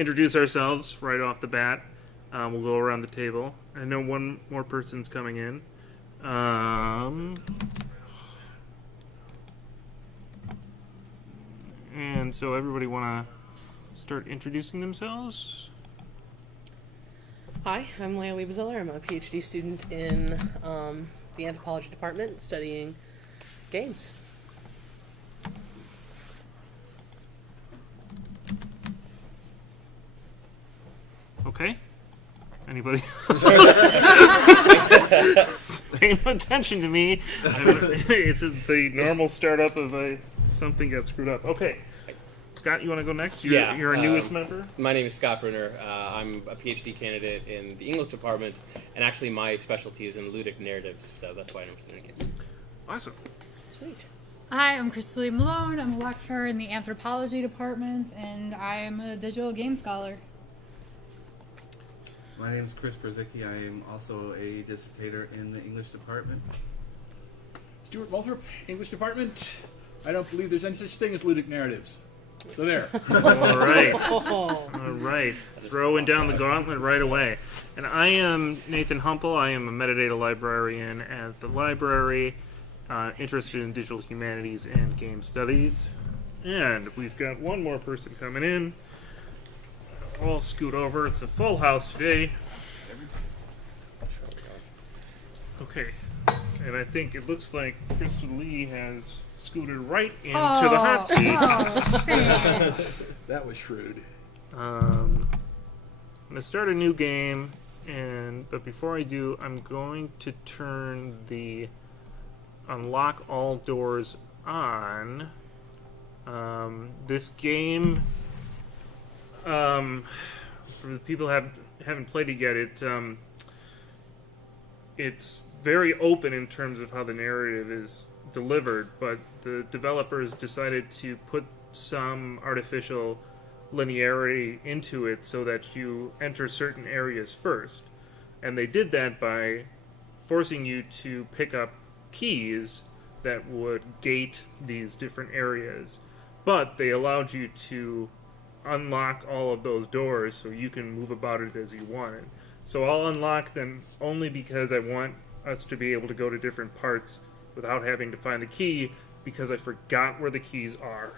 introduce ourselves right off the bat. We'll go around the table. I know one more person's coming in. And so everybody want to start introducing themselves? Hi, I'm Leila Baziller. I'm a PhD student in the anthropology department studying games. Okay. Anybody? Pay no attention to me. It's the normal startup of something got screwed up. Okay. Scott, you want to go next? You're a newest member? My name is Scott Brunner. I'm a PhD candidate in the English department, and actually my specialty is in ludic narratives, so that's why I'm interested in games. Awesome. Sweet. Hi, I'm Crystal Malone. I'm a lecturer in the anthropology department, and I am a digital game scholar. My name is Chris Brzezicki. I am also a dissertator in the English department. Stuart Multhrop, English department. I don't believe there's any such thing as ludic narratives. So there. All right. All right. Throwing down the gauntlet right away. And I am Nathan Humple. I am a metadata librarian at the library, interested in digital humanities and game studies. And we've got one more person coming in. I'll scoot over. It's a full house today. Okay. And I think it looks like Crystal Lee has scooted right into the hot seat. That was shrewd. I'm going to start a new game, but before I do, I'm going to turn the unlock all doors on. This game, for the people who haven't played it yet, it's very open in terms of how the narrative is delivered, but the developers decided to put some artificial linearity into it so that you enter certain areas first. And they did that by forcing you to pick up keys that would gate these different areas. But they allowed you to unlock all of those doors so you can move about it as you wanted. So I'll unlock them only because I want us to be able to go to different parts without having to find the key, because I forgot where the keys are.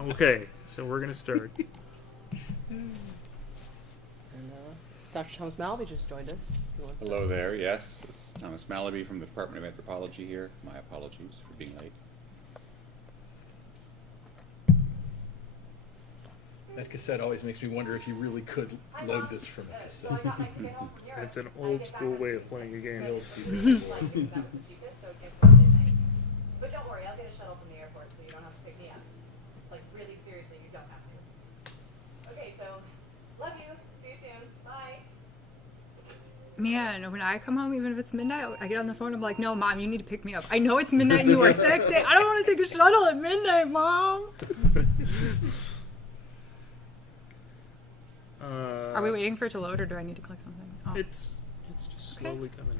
Okay, so we're going to start. And Dr. Thomas Malaby just joined us. He wants to- Hello there, yes. It's Thomas Malaby from the Department of Anthropology here. My apologies for being late. That cassette always makes me wonder if you really could load this from a cassette. It's an old school way of playing a game. The old season. But don't worry, I'll get a shuttle from the airport so you don't have to pick me up. Like, really seriously, you don't have to. Okay, so, love you. See you soon. Bye. Man, when I come home, even if it's midnight, I get on the phone, I'm like, no, Mom, you need to pick me up. I know it's midnight and you work the next day. I don't want to take a shuttle at midnight, Mom. Are we waiting for it to load, or do I need to click something? Oh. It's just slowly coming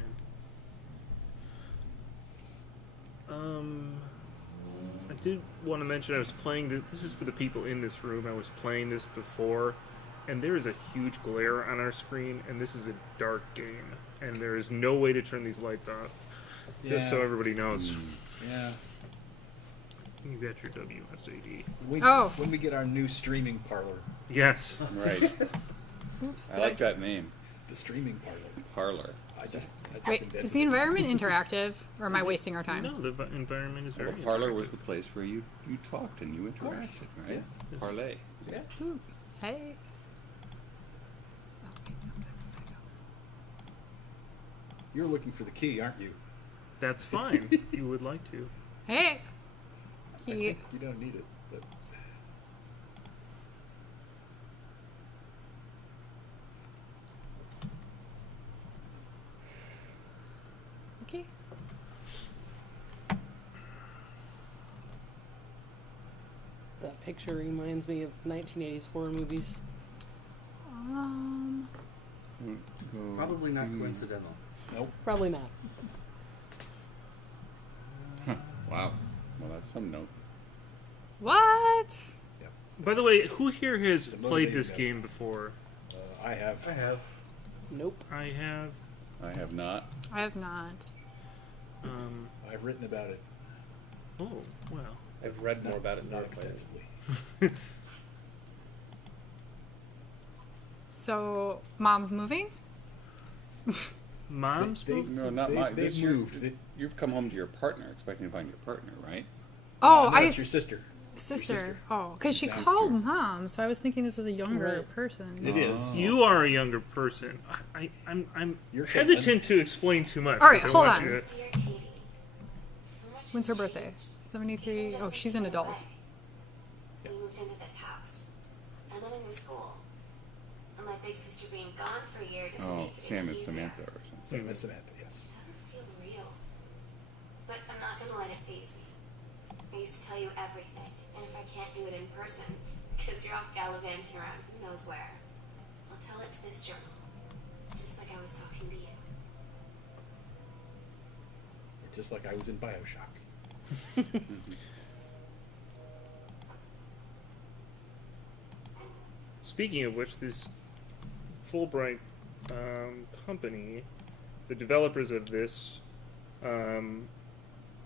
in. I did want to mention I was playing this is for the people in this room. I was playing this before, and there is a huge glare on our screen, and this is a dark game, and there is no way to turn these lights off. Just so everybody knows. Yeah. You got your WSAD. When we get our new streaming parlor. Yes. Right. Oops, I like that name. The streaming parlor. Parlor. I just Wait, invented is the it. environment interactive, or am I wasting our time? No, the environment is very Well, the parlor interactive. was the place where you talked and you course. interacted, right? Yeah. Parlay. Yeah. Hey. You're looking for the key, aren't you? That's fine. If you would like to. Hey. I Key. think you don't need it, but Okay. That picture reminds me of 1980s horror movies. Probably not coincidental. nope. Probably not. Wow. Well, that's some note. What? By the way, who here has The played this motivating game before? I have. I have. Nope. I have. I have not. I have not. I've written about it. Oh, well. I've read more about it. Not than I've played it. extensively. So, mom's moving? Mom's They- moved? No, not mine. They've This year, moved. you've come home to your partner, expecting to find your partner, right? Oh, no, I it's your sister. sister. Oh, because she Sister. called mom, so I was thinking this was a younger Right. person. It is. You are a younger person. I'm You're hesitant to explain too much. All right, but I hold want on. you to- Dear Katie, so much When's her has birthday? changed. 73. Even Oh, just she's an since we adult. met, We moved into this house. I'm in a new school. And my big sister being gone for a year doesn't Oh, make it Sam any is easier. Samantha or something. Same as Samantha, yes. It doesn't feel real. But I'm not gonna let it phase me. I used to tell you everything, and if I can't do it in person, because you're off gallivanting around who knows where, I'll tell it to this journal. Just like I was talking to you. Just like I was in Bioshock. Speaking of which, this Fulbright company, the developers of this,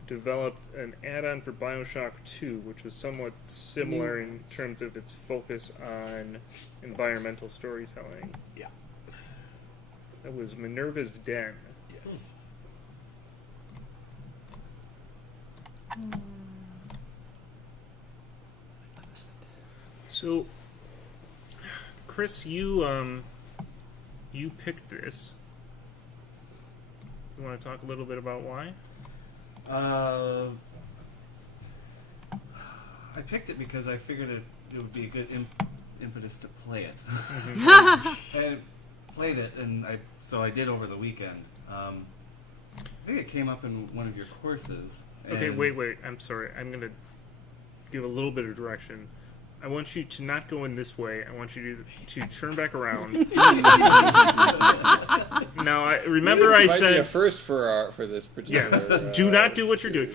developed an add-on for Bioshock 2, which was somewhat similar in terms of its focus on environmental storytelling. Yeah. That was Minerva's Den. Yes. So, Chris, you picked this. You want to talk a little bit about why? I picked it because I figured it would be a good impetus to play it. I played it, and so I did over the weekend. I think it came up in one of your courses. Okay, and- wait. I'm sorry. I'm going to give a little bit of direction. I want you to not go in this way. I want you to turn back around. Now, remember I This might be a said, first for this particular. yeah, do not do what you're doing.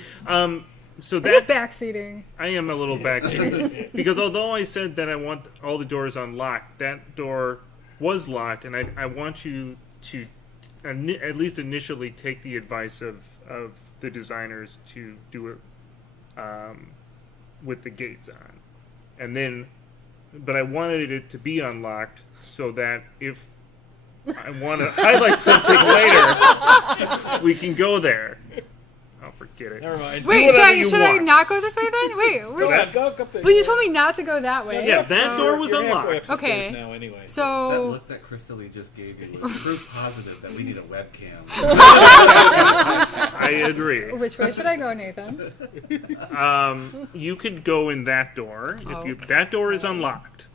So Are you that backseating? I am a little backseating because although I said that I want all the doors unlocked, that door was locked, and I want you to at least initially take the advice of the designers to do it with the gates on, and then, but I wanted it to be unlocked so that if I want to highlight something later, we can go there. I'll forget it. Never mind. Wait, whatever you should I want. not go this way then? Wait, Go where's ahead, go up there. Well, you told me not to go that way. Yeah, that door was You're halfway unlocked. up the stairs Okay. Now, anyway. That So, look that Crystal Lee just gave you was proof positive that we need a webcam. I agree. which way should I go, Nathan? You could go in that door if you. That door is unlocked.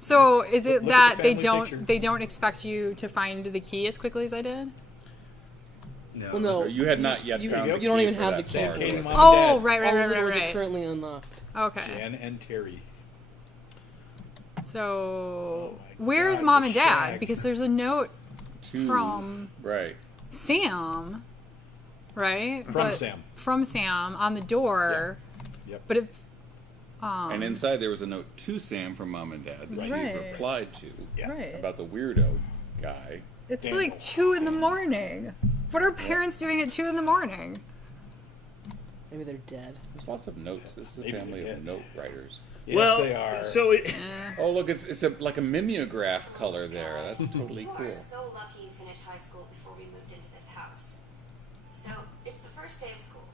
So, is it Look that at the they family picture. don't expect you to find the key as quickly as I did? No. Well, no. You had not yet You- found you the don't key even for have that the key bar. for Katie, it. Mom, Oh, and right, All right, of the right, doors are right. currently unlocked. Okay. Jan and Terry. So, Oh my where's God, mom the and dad? shag. Because there's a note Two- from Right. Sam, right? From Sam. From Sam on the door. Yep. But if And inside there was a note to Sam from mom and dad that Right. she's replied to Yeah. right, about the weirdo guy. it's Daniel. like 2 a.m. What are parents doing at 2 a.m? Maybe they're dead. There's lots of notes. This is a Maybe family they of did. note writers. Yes, well, they are. so it, Oh, look, it's like a mimeograph color there. That's totally You cool. are so lucky you finished high school before we moved into this house. So, it's the first day of school,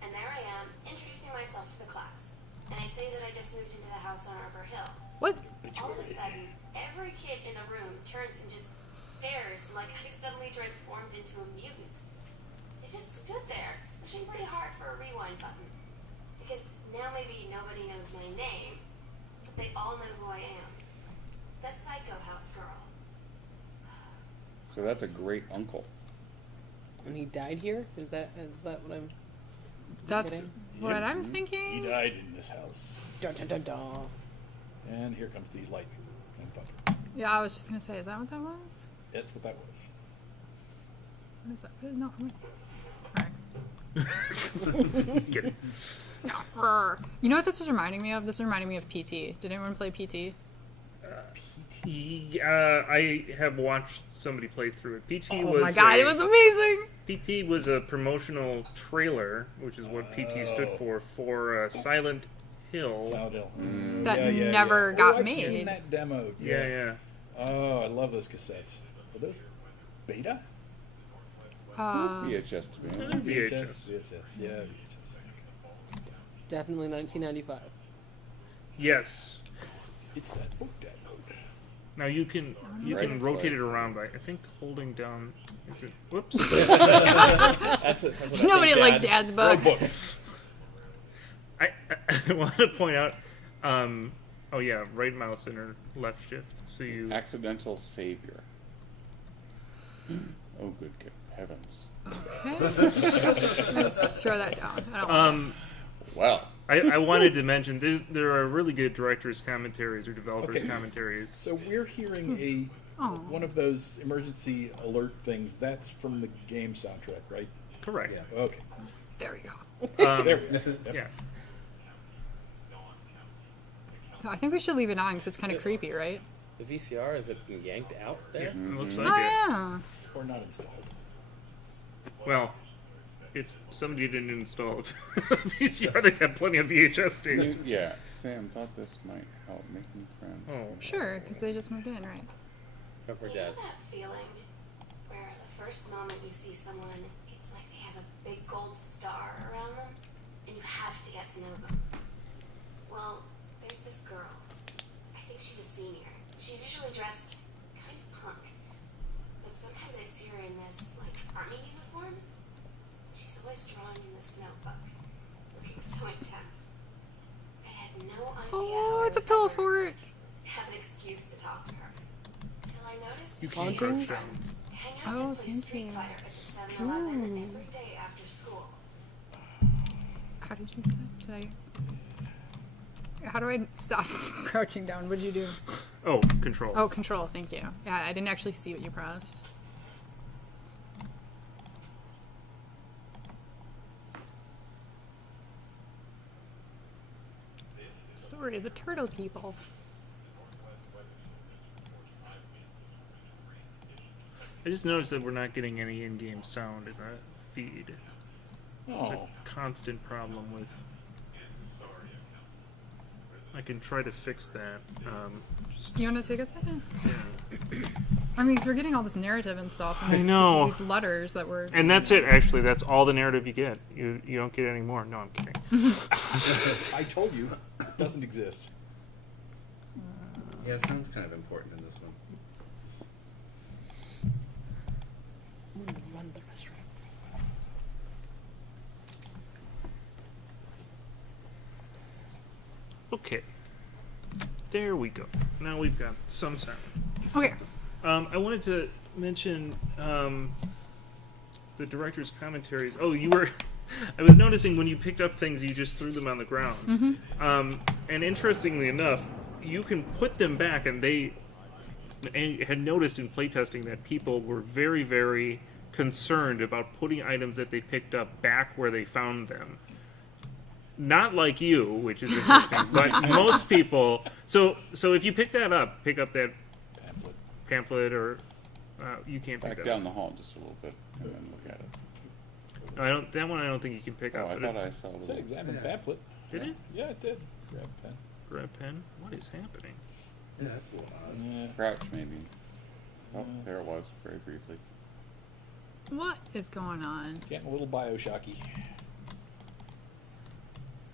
and there I am, introducing myself to the class. And I say that I just moved into the house on Arbor Hill. What? All of a sudden, every kid in the room turns and just stares like I suddenly transformed into a mutant. I just stood there, pushing pretty hard for a rewind button. Because now maybe nobody knows my name, but they all know who I am. The Psycho House Girl. So that's a great uncle. And he died here? Is that what I'm That's getting? what Yep. I was He thinking. died in this house. Dun, dun, dun, dun. And here comes the lightning and thunder. Yeah, I was just gonna say, is that what that was? That's what that was. What is that? No. All right. get it. You know what this is reminding me of? This is reminding me of PT. Did anyone play PT? I have watched somebody play through it. PT was Oh my god, it was amazing! PT was a promotional trailer, which is what PT stood for Silent Hill. Silent Hill. That never got I've made. seen that demo. Yeah. Oh, I love those cassettes. Are those beta? VHS to me. VHS. Yeah, VHS. Definitely 1995. Yes. It's that book download. Now you can Right rotate click. it around by, I think, holding down. Is it? Whoops. That's what Nobody I think, liked Dad's book. Book. I want to point out. Oh yeah, right mouse and or left shift. So you. Accidental savior. Oh, good heavens. Okay. Let's throw that down. I don't want Well, I wanted to mention there are really good directors' commentaries or developers' Okay. commentaries. So we're hearing one of those emergency alert things. That's from the game soundtrack, right? Correct. Yeah. Okay. There we go. There we go. Yep. Yeah. No, I think we should leave it on because it's kind of creepy, right? The VCR, is it yanked out there? It looks Oh, like it. yeah. Or not installed. Well, if somebody didn't install a VCR, they had plenty of VHS tapes. yeah, Sam thought this might help making friends. Oh. Sure, because they just moved in, right? From her You dad. know that feeling where the first moment you see someone, it's like they have a big gold star around them, and you have to get to know them. Well, there's this girl. I think she's a senior. She's usually dressed kind of punk, but sometimes I see her in this, like, army uniform. She's always drawing in this notebook, looking so intense. I had no idea how Oh, I it's a would pillow ever fort. have an excuse to talk to her. Till I noticed You she can't and her touch friends hang out Oh, and play thank Street you. Fighter at the 7-Eleven every day after school. How did you do that? Did I... How do I stop crouching down? What'd you do? Oh, control. Oh, control, thank you. Yeah, I didn't actually see what you pressed. Story of the turtle people. I just noticed that we're not getting any in-game sound in the feed. It's a constant problem with. I can try to fix that. You want to take a second? Yeah. I mean, 'cause we're getting all this narrative and stuff. And I these- know. These letters that were. And that's it. Actually, that's all the narrative you get. You don't get any more. No, I'm kidding. I told you, it doesn't exist. Yeah, sounds kind of important in this one. Run the restaurant. Okay. There we go. Now we've got some sound. Okay. I wanted to mention the director's commentaries. Oh, you were. I was noticing when you picked up things, you just threw them on the ground. And interestingly enough, you can put them back, and they had noticed in playtesting that people were very, very concerned about putting items that they picked up back where they found them. Not like you, which is interesting, but most people. So if you pick up that pamphlet, or you can't pick Back that down up. the hall just a little bit and then look at it. That one I don't think you can pick Oh, up. I but thought if- I saw a It said little. examine the pamphlet. Did it? Yeah, it did. Grab pen. Grab pen? What is happening? Yeah, that's a little odd. Yeah. Crouch, maybe. Oh, there it was, very briefly. What is going on? Getting a little Bioshocky.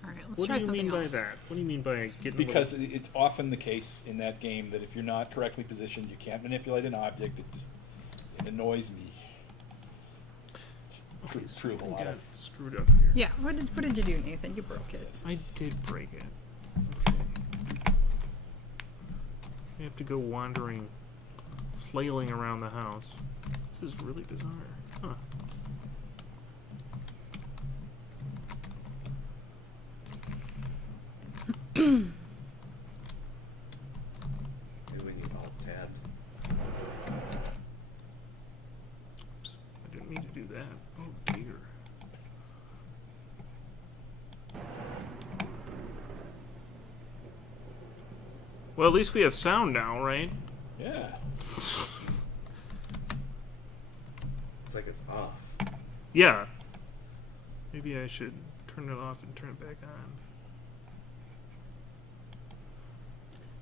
All right, let's What try do you something mean by else. that? What do you mean by getting? Because it's often the case in that game that if you're not correctly positioned, you can't manipulate an object. It annoys me. Okay, True, something a lot got of- screwed up here. Yeah, what did you do, Nathan? You broke it. I did break it. Okay. I have to go wandering, flailing around the house. This is really bizarre. Huh. Maybe we need Alt-Tab. Oops. I didn't mean to do that. Oh dear. Well, at least we have sound now, right? Yeah. It's like it's off. Yeah. Maybe I should turn it off and turn it back on.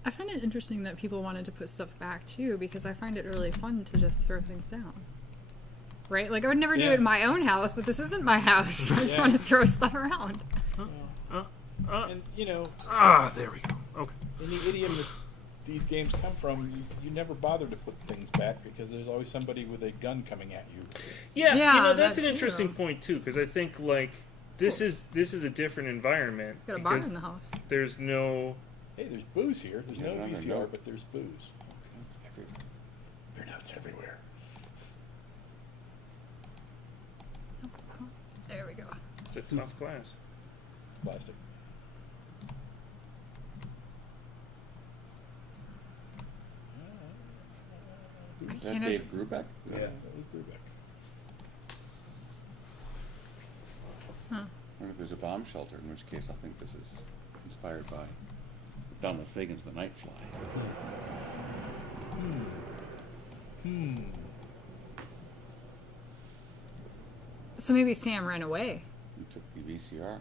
I find it interesting that people wanted to put stuff back too, because I find it really fun to just throw things down. Right? Like I would never do Yeah. it in my own house, but this isn't my house. I just Yeah. want to throw stuff around. And you know, There we go. Okay. in the idiom that these games come from, you never bother to put things back because there's always somebody with a gun coming at you. Yeah, Yeah, you know, that's that an interesting too. point too, because I think like this is a different environment. Got a bar because in the house. There's no. Hey, there's booze here. There's no Yeah, VCR, no. but there's booze. It's everywhere. There are notes everywhere. There we go. It's a tough class. It's plastic. I Is that can't Dave Brubeck? Yeah. That was Brubeck. Huh. I wonder if there's a bomb shelter, in which case I think this is inspired by Donald Fagen's The Night Fly. So maybe Sam ran away. He took the VCR.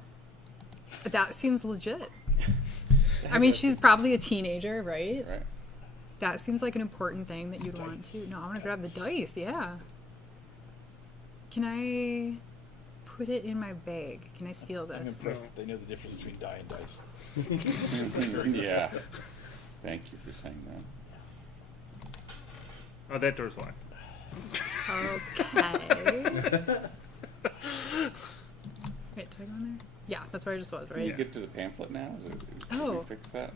That seems legit. I mean, she's probably a teenager, right? Right. That seems like an important thing that you'd want to. No, I want to grab the dice. Yeah. Can I put it in my bag? Can I steal I'm this? impressed that they know the difference between die and dice. Yeah. Thank you for saying that. Oh, that door's locked. Okay. Wait, did I go in there? Yeah, that's where I just was, Can you right? get to the pamphlet now? Did Oh. we fix that?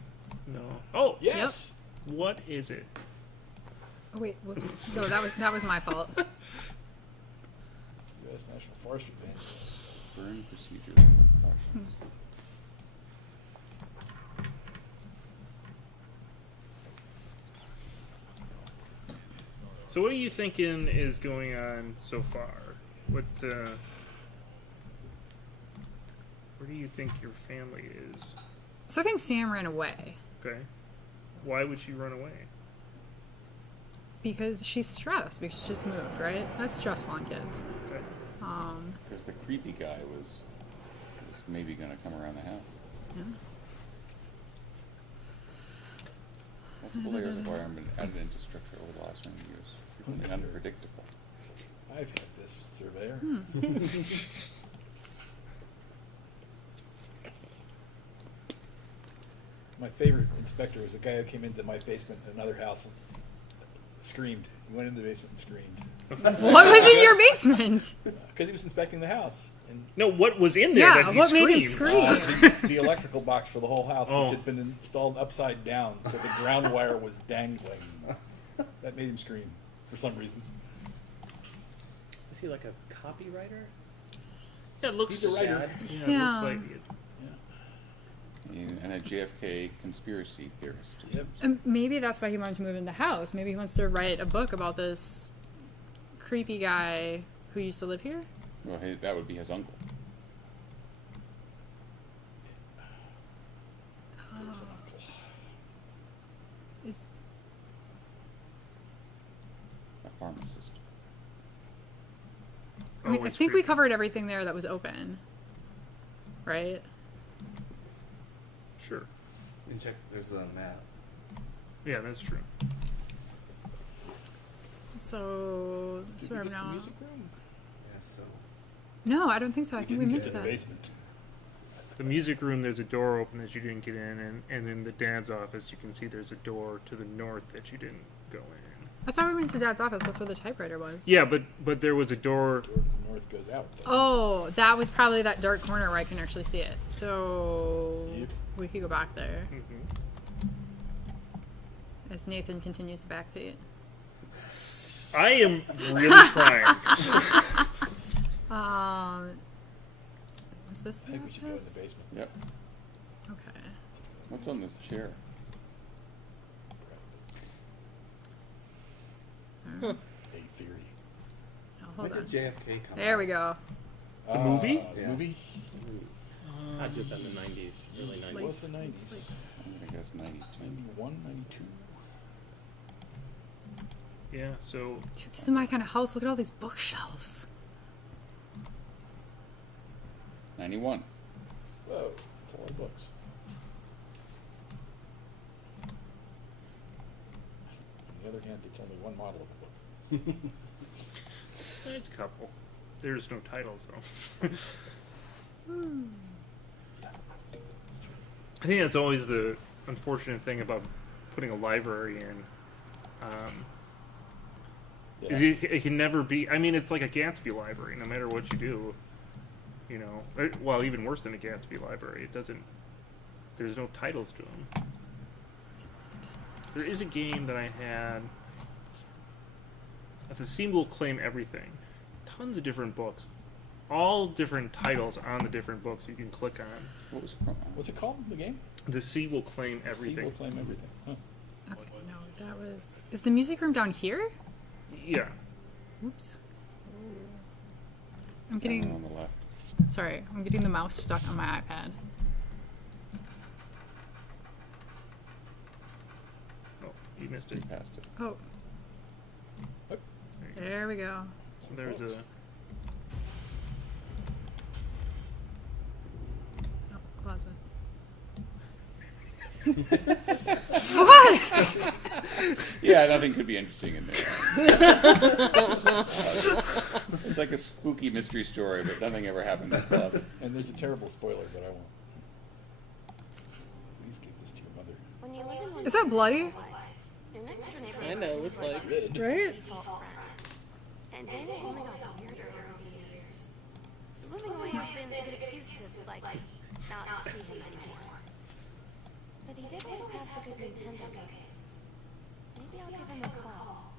No. Oh, Yes. what is it? Oh wait, whoops. No, that was my fault. U.S. National Forestry Band. Burn procedure precautions. So, what are you thinking is going on so far? What? Where do you think your family is? So I think Sam ran away Okay. Why would she run away? because she's stressed because she just moved, right? That's stressful on kids. Okay. Because the creepy guy was maybe going to come around the house. Yeah. Multiple layers of wire have been added into structure over the last many years. Frequently unpredictable. I've had this, surveyor. My favorite inspector was a guy who came into my basement in another house and screamed. He went into the basement and screamed. What was in your basement? Because he was inspecting the house. And No, what was in there Yeah, that he what made him screamed? scream? the electrical box for the whole house, Oh. which had been installed upside down, so the ground wire was dangling. That made him scream for some reason. Is he like a copywriter? Yeah, it looks. He's a writer. Yeah, Yeah. it looks like it. And a JFK conspiracy theorist. Yep. And maybe that's why he wanted to move into the house. Maybe he wants to write a book about this creepy guy who used to live here. Well, that would be his uncle. Is A pharmacist. I mean, I Always think we creepy. covered everything there that was open, right? Sure. And check, there's the map. Yeah, that's true. So, Did so we we're get to the now. music room? Yeah, so. No, I don't think so. I think we didn't missed get to that. the basement. The music room, there's a door open that you didn't get in, and in the dad's office, you can see there's a door to the north that you didn't go in. I thought we went to Dad's office. That's where the typewriter was. Yeah, but there was a door. Door to the north goes out. Though. Oh, that was probably that dark corner where I can actually see it. So Yep. we could go back there Mhm. as Nathan continues to backseat. I am really trying. Was this I the think we should go in the office? basement. Yep. Okay. What's on this chair? A theory. Oh, When hold did on. JFK come There out? we go. The movie? The Yeah. movie? I did that in the 90s, early 90s. Like- What's the 90s? I'm gonna guess 92. 91, 92. Yeah, so Dude, this is my kind of house. Look at all these bookshelves. 91. Whoa, that's a lot of books. On the other hand, it's only one model of a book. it's a couple. There's no titles though. I think that's always the unfortunate thing about putting a library in. Is it can never be. I mean, it's like a Gatsby library. No matter what you do, you know. Well, even worse than a Gatsby library, it doesn't. There's no titles to them. There is a game that I had. The Steam will claim everything. Tons of different books, all different titles on the different books you can click on. What's it called, the game? The sea will claim The everything. Sea will claim everything. Huh. Okay, no, that was. Is the music room down here? Yeah. Oops. I'm On getting. the left. Sorry, I'm getting the mouse stuck on my iPad. Oh, you missed it. Past it. Oh, there we go. So there's a. Oh, closet. What? Yeah, nothing could be interesting in there. It's like a spooky mystery story, but nothing ever happened in the closet. And there's a terrible spoiler that I won't. Please give this to your mother. When you live in one Is that bloody? your next door neighbor I know, it looks like. Red. Right? default friend. And Daniel only got weirder over the years. So moving away has been a good excuse to, like, not see him anymore. But he did always have the good Nintendo games. Maybe I'll give him a call.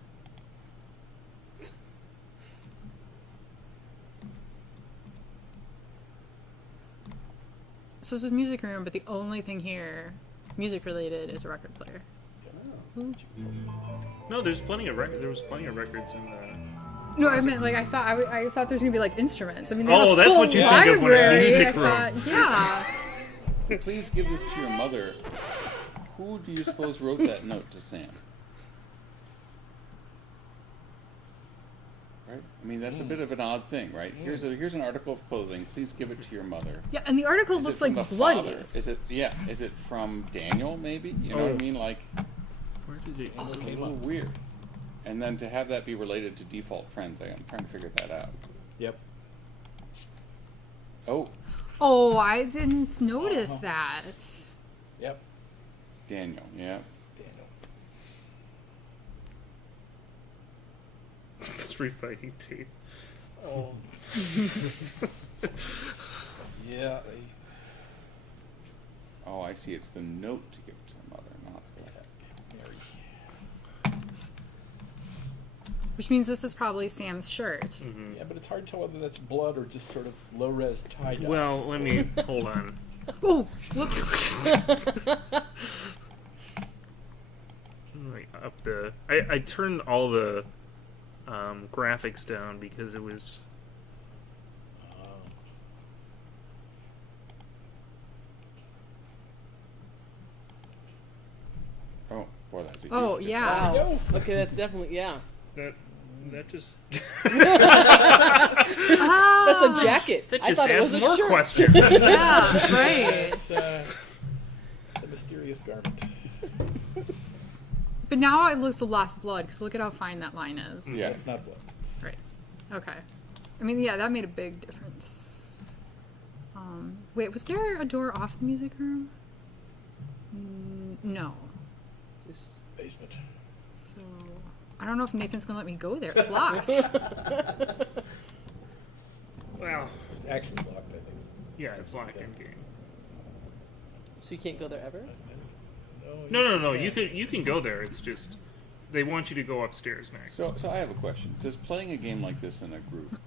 So this is a music room, but the only thing here, music related, is a record player. No, there's plenty of records. There was plenty of records in the. No, I meant like I thought there's gonna be like instruments. I mean, they Oh, have a that's full what you think of when a library. music I room. thought, yeah. Please give this to your mother. Who do you suppose wrote that note to Sam? Right? I mean, that's a bit of an odd thing, right? Here's an article of clothing. Please give it to your mother. Yeah, and the article Is it looks from like the bloody. father? Is it from Daniel, maybe? You know what I mean? Like, Where did it? a little weird. And then to have that be related to default friends, I'm trying to figure that out. Yep. Oh, Oh, I didn't notice that. Yep. Daniel, yeah. Daniel. Street fighting tape. Oh. Yeah. Oh, I see. It's the note to give to the mother, not the... Mary. Which means this is probably Sam's shirt. Yeah, but it's hard to tell whether that's blood or just sort of low-res tie-dye. Well, let me hold on. Oh, look. Like up the. I turned all the graphics down because it was. Oh, boy, that's a huge Oh, difference. yeah. Wow. Okay, that's definitely, yeah. That just. Ah, That's a jacket. That I just thought it adds was a more shirt. questions. Yeah, right. It's a mysterious garment. But now it looks a lost blood, because look at how fine that line is. Yeah. It's not blood. Right. Okay. I mean, yeah, that made a big difference. Wait, was there a door off the music room? No. Just Basement. So, I don't know if Nathan's gonna let me go there. It's locked. Well, It's actually locked, I think. yeah, it's locked in game. so you can't go there ever? No. You can go there. It's just they want you to go upstairs next. So I have a question. Does playing a game like this in a group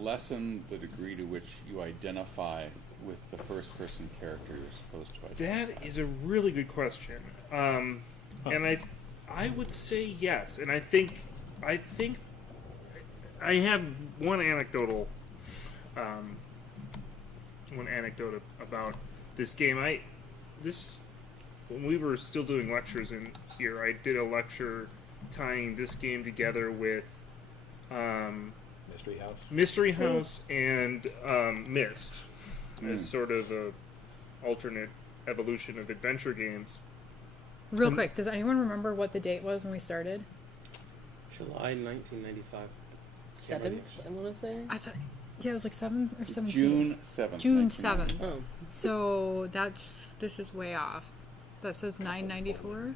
lessen the degree to which you identify with the first-person character you're supposed to identify? That is a really good question, and I would say yes, and I think I have one anecdote about this game. when we were still doing lectures in here, I did a lecture tying this game together with Mystery House. Mystery House and Myst as sort of a alternate evolution of adventure games. Real quick, does anyone remember what the date was when we started? July 1995. 7th, I want to say. I thought, yeah, it was like 7 or 17. June 7th. June 1990. 7th. Oh, So this is way off. That says 994.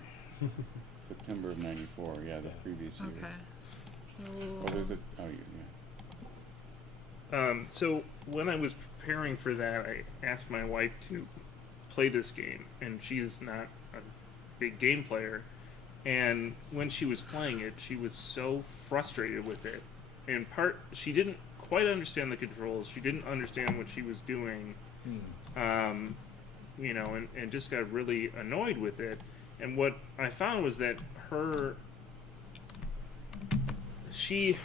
September of 94, yeah, the previous year. Okay. Oh, So there's a, oh, yeah. So when I was preparing for that, I asked my wife to play this game, and she is not a big game player. And when she was playing it, she was so frustrated with it. In part, she didn't quite understand the controls. She didn't understand what she was doing, you know, and just got really annoyed with it. And what I found was that she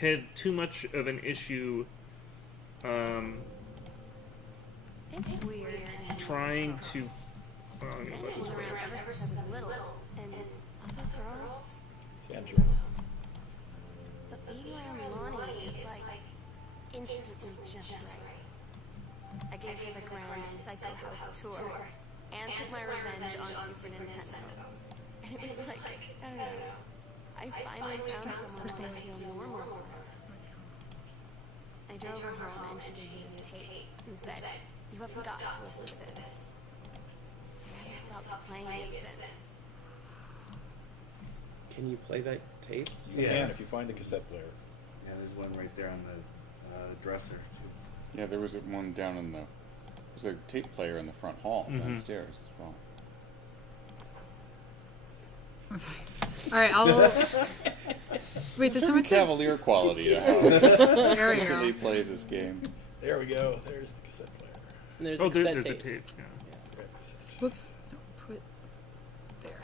had too much of an issue It's weird. trying to. Ever since I was little, and other girls, Sandra. but being around Lonnie is like instantly just right. I gave her the grand Psycho House tour and took my revenge on Super Nintendo. And it was like, I don't know, I finally found someone that I feel normal around. I drove her home and she gave me this tape and said, "You have got to listen to this." I haven't stopped playing it since. Can you play that tape? You can if you find the cassette player. Yeah, there's one right there on the dresser too. Yeah, there was one down in the, there's a tape player in the front hall downstairs as well. all right, I'll wait. Does someone say? Cavalier quality to how There we Lee go. plays this game. There we go. There's the cassette player. and there's Oh, the cassette there's a tape. tape. Yeah. Grab cassette. Whoops. No, put there.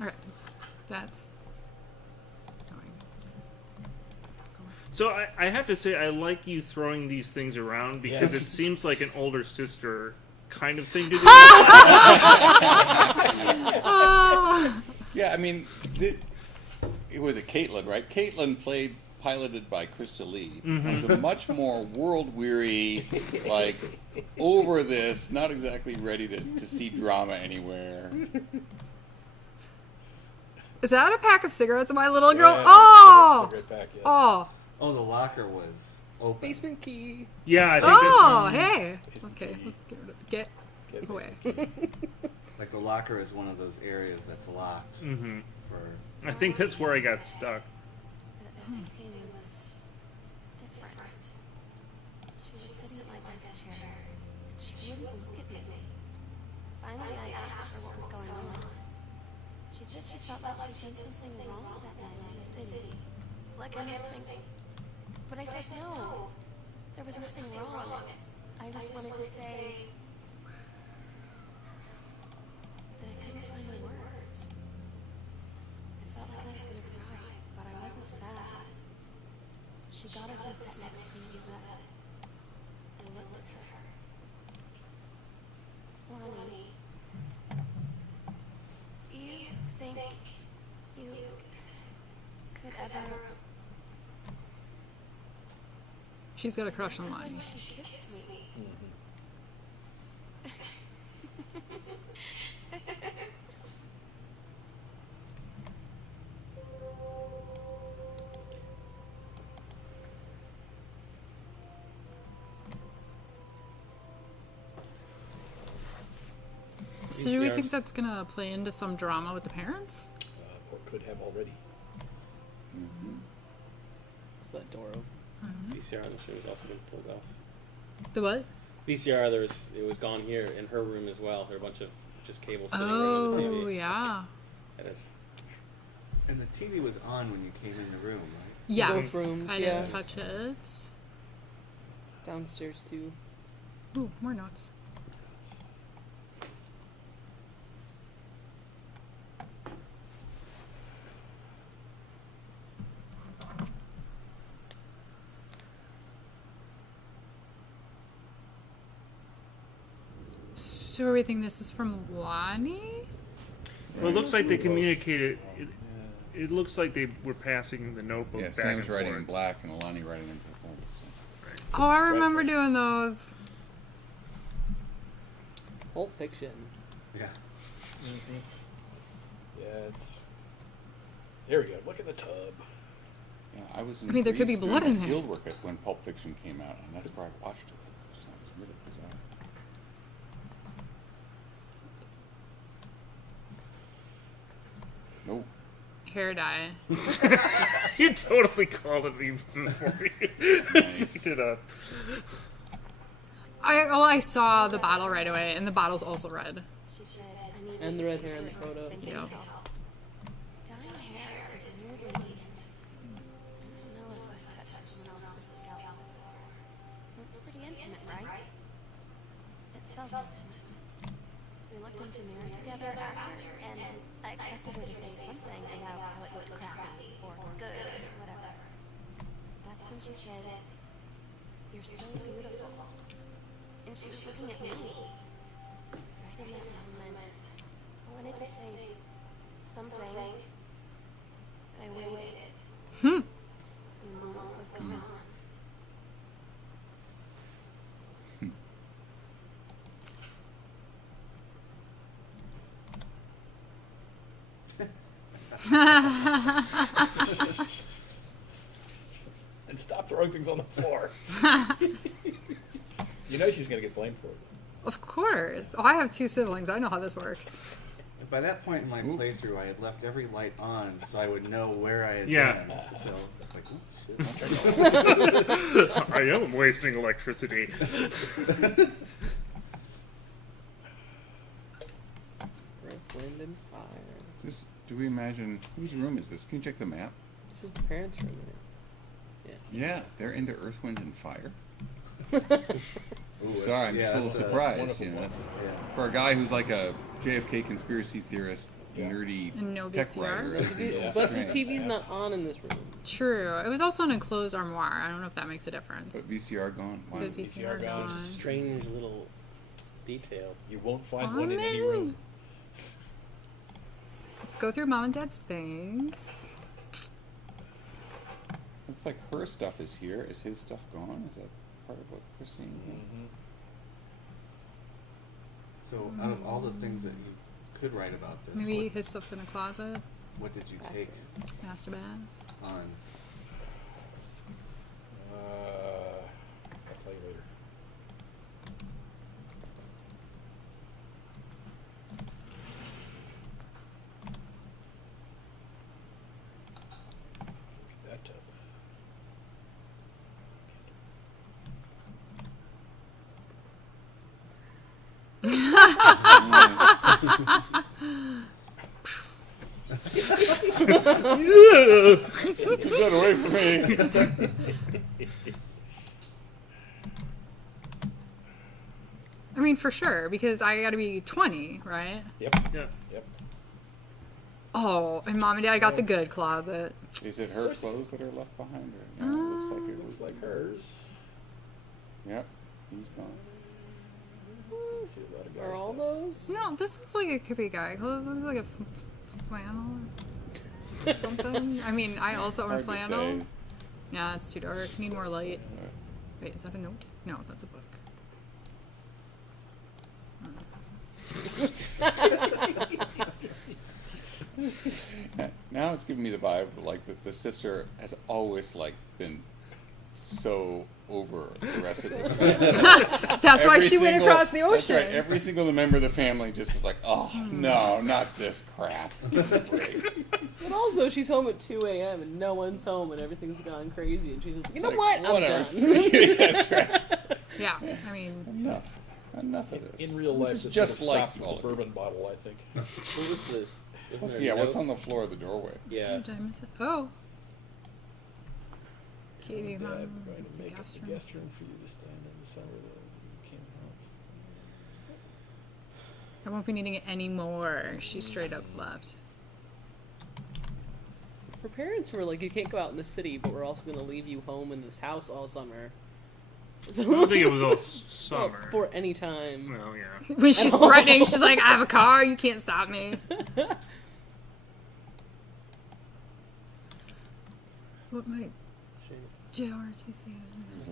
All right, that's annoying. So I have to say I like you throwing these things around because Yeah. it seems like an older sister kind of thing to do. Ah! Yeah, I mean, it was a Caitlin, right? Caitlin piloted by Krista Lee. It was a much more world-weary, like, over this, not exactly ready to see drama anywhere. Is that a pack of cigarettes, my little girl? Yeah, Oh! cigarette pack, yeah. Oh! Oh, the locker was open. Basement key. Yeah, I think Oh! Hey! Basement Okay, key. let's get rid of get Get away. Like the locker is one of those areas that's locked Mhm. for. I think that's where I got stuck. Everything was different. She was sitting at my desk chair, and she wouldn't look at me. Finally, I asked her what was going on. She said she felt like she'd done something wrong that night in the city. Like I was thinking. But I said no. There was nothing wrong. I just wanted to say that I couldn't find my words. I felt like I was going to cry, but I wasn't sad. She got up and sat next to me in bed. I looked at her. Lonnie, do you think you could ever... She's got a crush on Lonnie. She kissed me. So do we think that's gonna play into some drama with the parents? Or could have already. Is that door open? VCR on the show has also been pulled off. The what? VCR, it was gone here in her room as well. There are a bunch of just cables sitting around the TV. Oh, yeah. It is. And the TV was on when you came in the room, right? Yes. Both rooms, I yeah. didn't touch it. downstairs too. Ooh, more notes. So we think this is from Wani? Well, it looks like they communicated. It looks like they were passing the notebook Yeah, back Sam's and writing forth. in black and Alani writing in purple. So. Oh, I remember doing those. Pulp Fiction. Yeah. Yeah, it's. There we go. Look at the tub. Yeah, I was in I mean, there could Greece be blood doing in there. field work when Pulp Fiction came out, and that's where I watched it for the first time. It was really bizarre. Nope. Hair dye. You totally called it even before you Nice. picked it up. I saw the bottle right away, and the bottle's also red. She said, I need And to the red fix hair in the this photo. and get Yeah. help. Dyeing hair is weirdly neat. I don't know if I've touched someone else's scalp before. It's pretty intimate, right? It felt intimate. We looked into the mirror together after, and I expected her to say something about how it looked crappy or good or whatever. That's when she said, "You're so beautiful." And she was looking at me. Right in that moment, I wanted to say something, but I waited. And the moment was gone. And stop throwing things on the floor. You know she's going to get blamed for it. Of course. Oh, I have 2 siblings. I know how this works. And by that point in my playthrough, I had left every light on so I would know where I had Yeah. been. So it's like, oops, shit. I am wasting electricity. Earth, Wind, and Fire. Just, do we imagine whose room is this? Can you check the map? This is the parents' room. Yeah, they're into Earth, Wind, and Fire. Ooh, Sorry, I'm yeah, just a little that's surprised. wonderful You know, one. that's, Yeah. for a guy who's like a JFK conspiracy theorist, nerdy And no tech VCR? writer. But That's a little but the strange. TV's not on in this room. True. It was also an enclosed armoire. I don't know if that makes a difference. But VCR gone. Wow. Good VCR VCR gone. gone. Strange little detail. You won't find Oh, one in any man. room. Let's go through Mom and Dad's things. Looks like her stuff is here. Is his stuff gone? Is that part of what we're seeing here? So out of all the things that you could write about this, Maybe his stuff's in a closet. what did you take Master bath. on? I'll tell you later. Look at that tub. Keep that away from me. I mean, for sure, because I gotta be 20, right? Yep. Yeah. Yep. Oh, and Mom and Dad got the good closet. Is it her clothes that are left behind her? No, it looks like it was Looks like hers. Yep, he's gone. See a lot of guys Are all there. those? No, this looks like it could be guy clothes. It looks like a flannel or something. I mean, I also own Hard to flannel. say. Yeah, it's too dark. Need more light. Uh, Wait, is that a note? No, that's a book. Now it's giving me the vibe like that the sister has always like been so over the rest of this family. That's why Every she went single- across the That's ocean. right. Every single member of the family just is like, oh no, not this crap. But also, she's home at 2 a.m. and no one's home and everything's gone crazy. And she's just, you know Like, what? I'm whatever. done. That's right. Yeah, I mean, Enough of this. In real life, this this is just would have like stopped all with of the you. bourbon bottle, I think. What was the? Wasn't there a Yeah, what's note? on the floor of the doorway? Yeah. did I miss it? Oh. Katie, Dad, Mom, we're going to the make guest up the room. guest room for you to stand in the summer that came house. I won't be needing it anymore. She straight up left. Her parents were like, you can't go out in the city, but we're also going to leave you home in this house all summer. So, I don't think it was all well, summer. for any time. Well, yeah. When she's threatening, she's like, I have a car, you can't stop me. What might JRTC?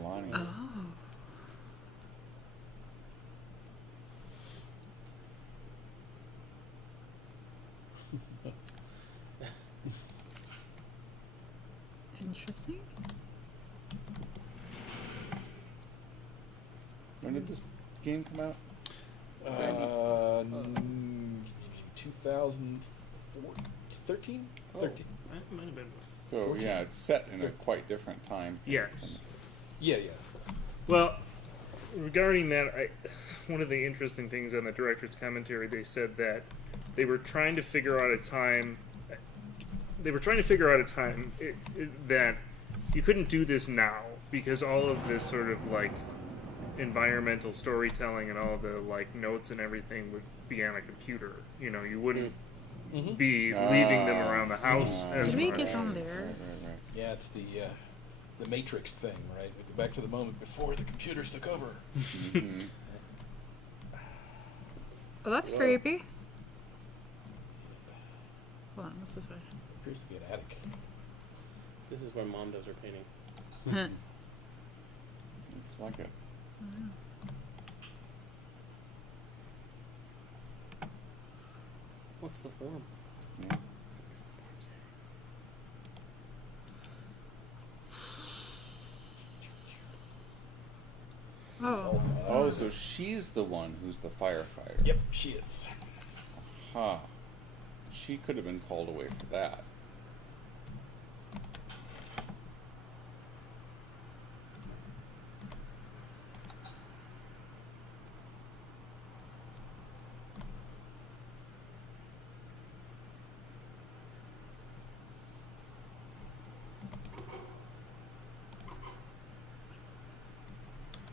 Lonnie. Oh. Interesting. When did this game come out? 2013? Oh. 13. That might have been. So yeah, it's set in a quite different time. Yes. Yeah, yeah. Well, regarding that, one of the interesting things on the director's commentary, they said that they were trying to figure out a time. They were trying to figure out a time that you couldn't do this now because all of this sort of like environmental storytelling and all the like notes and everything would be on a computer. You know, you wouldn't be leaving them around the house. As Did we much. get on there? Right. Yeah, it's the Matrix thing, right? We go back to the moment before the computers took over. Mm-hmm. Oh, that's Whoa. creepy. Hold on, what's this way? Appears to be an attic. This is where Mom does her painting. It's like it. What's the form? Yeah. Oh. Oh, so she's the one who's the firefighter. Yep, she is. Huh. She could have been called away for that.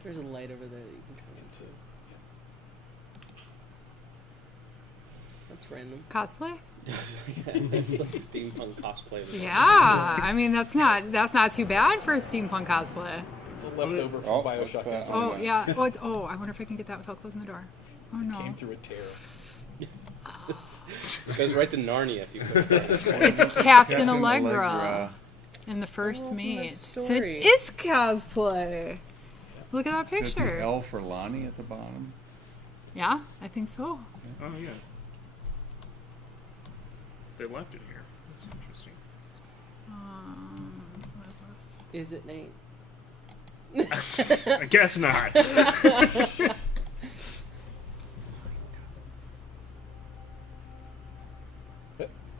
There's a light over there that you can turn into. That's random. Cosplay? It's like steampunk cosplay. of the Yeah, I mean that's not too bad for a steampunk cosplay. It's a leftover from Oh, what's Bioshock. that? Infinite. Oh yeah. Oh, I wonder if I can get that without closing the door. Oh no. Came through a tear. It goes right to Narnia if you put that. It's Captain Allegra in the first from that mate. So it story. is cosplay. Look at that Could be picture. L for Lonnie at the bottom. Yeah, I think so. Oh yeah. They left it here. That's interesting. What is this? Is it Nate? I guess not.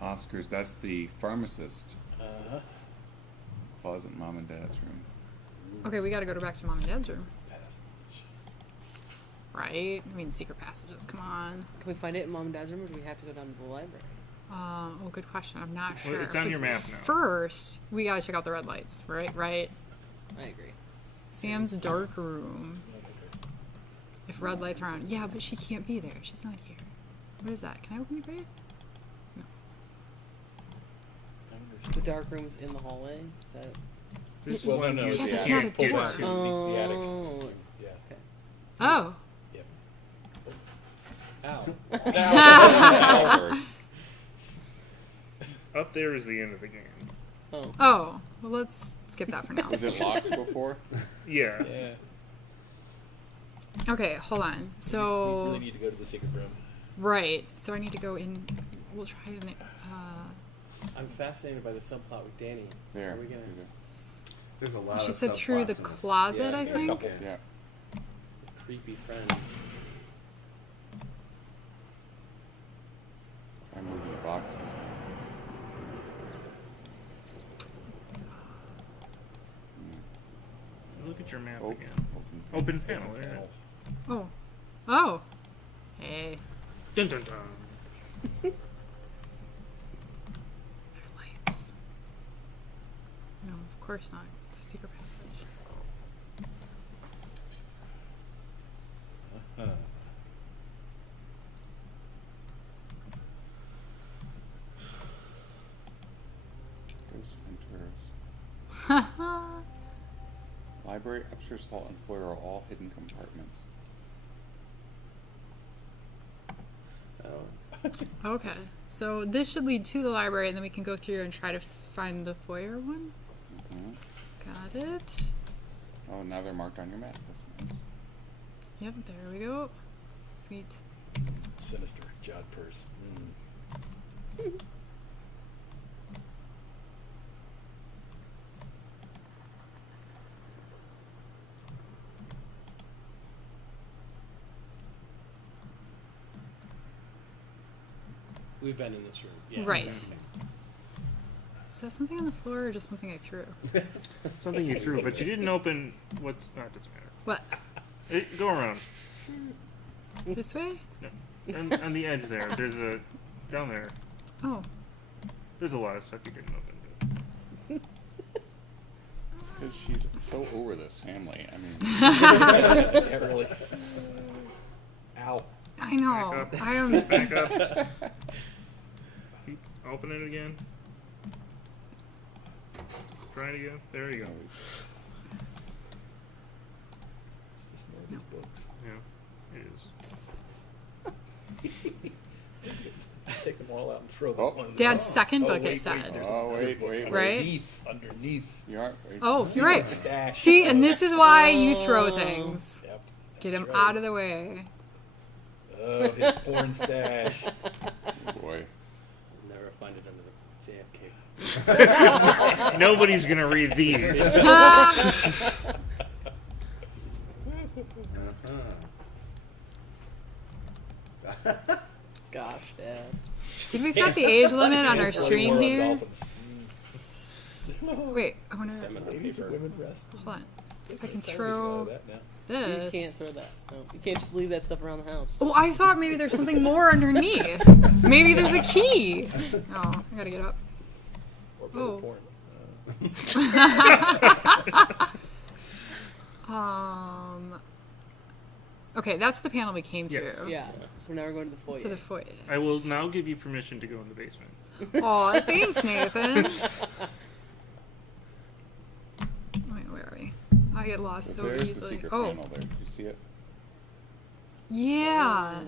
Oscars, that's the pharmacist Uh-huh. closet in Mom and Dad's room. Okay, we gotta go back to Mom and Dad's room, Passage. right? I mean, secret passages. Come on. Can we find it in Mom and Dad's room, or do we have to go down to the library? Oh, good question. I'm not Well, sure. it's on But your map now. First, we gotta check out the red lights, right? Right. I agree. Sam's dark room. If red lights are on, yeah, but she can't be there. She's not here. What is that? Can I open the grate? The dark room's in the hallway. That. This Well, one no, you yeah, that's can't not a get door. to. The attic. Oh. Yeah. Oh. Yep. Ow. Howard. Up there is the end of the game. Oh. Oh. Well, let's skip that for now. Was it locked before? Yeah. Yeah. Okay, hold on. We So, really need to go to the secret room. right. So I need to go in. We'll try in the. I'm fascinated by the subplot with Danny. There. Are we gonna? There's a lot She of said through the subplots in this. closet, Yeah, I yeah, a think. couple. Yeah. Creepy friend. I'm moving the boxes. Look at your map Oh, again. open. Open panel. Yeah. Oh. Oh. Hey. Dun dun dun. There are lights. No, of course not. It's Secret passage. Ghost hunters. Library, upstairs hall, and foyer are all hidden compartments. Oh. Okay, so this should lead to the library, and then we can go through and try to find the foyer one. Mhm. Got it. Oh, now they're marked on your map. That's nice. Yep, there we go. Sweet. Sinister. Jod Purse. We've been in this room. Yeah. Right. Okay. Is that something on the floor or just something I threw? Something you threw, but you didn't open what's. Oh, it doesn't matter. What? Go around. This way? No. On the edge there. There's a. Down there. Oh. There's a lot of stuff you didn't open. Because she's so over this family. I mean, Yeah, really. Ow. I know. Back up. I am. Back up. Open it again. Try it again. There you go. It's just more of these books. Yeah, it is. Take them all out and throw them. Oh. on the- Dad's second book, it wait, said. there's Oh, another wait, book wait, Right? Underneath. you are. Oh, you're right. Stash. See, and this is why you throw things. Yep. Get that's him right. out of the way. Oh, his porn stash. Oh, boy. Never find it under the JFK. Nobody's gonna read these. Gosh, Dad. Did we set the age limit on our Play stream more of here? Dolphins. Wait, I wonder. Seminar Ladies and paper. women rest. Hold on. If I can That throw now. You this. can't throw that. No, you can't just leave that stuff around the house. Oh, I thought maybe there's something more underneath. Maybe there's a key. Oh, I gotta get up. Or better Oh. porn. Okay, that's the panel we came through. Yes. Yeah. So now we're going to the foyer. To the foyer. I will now give you permission to go in the basement. Aw, thanks, Nathan. Wait, where are we? I get lost Well, so there's the easily. secret Oh, panel there. Do you see it? yeah.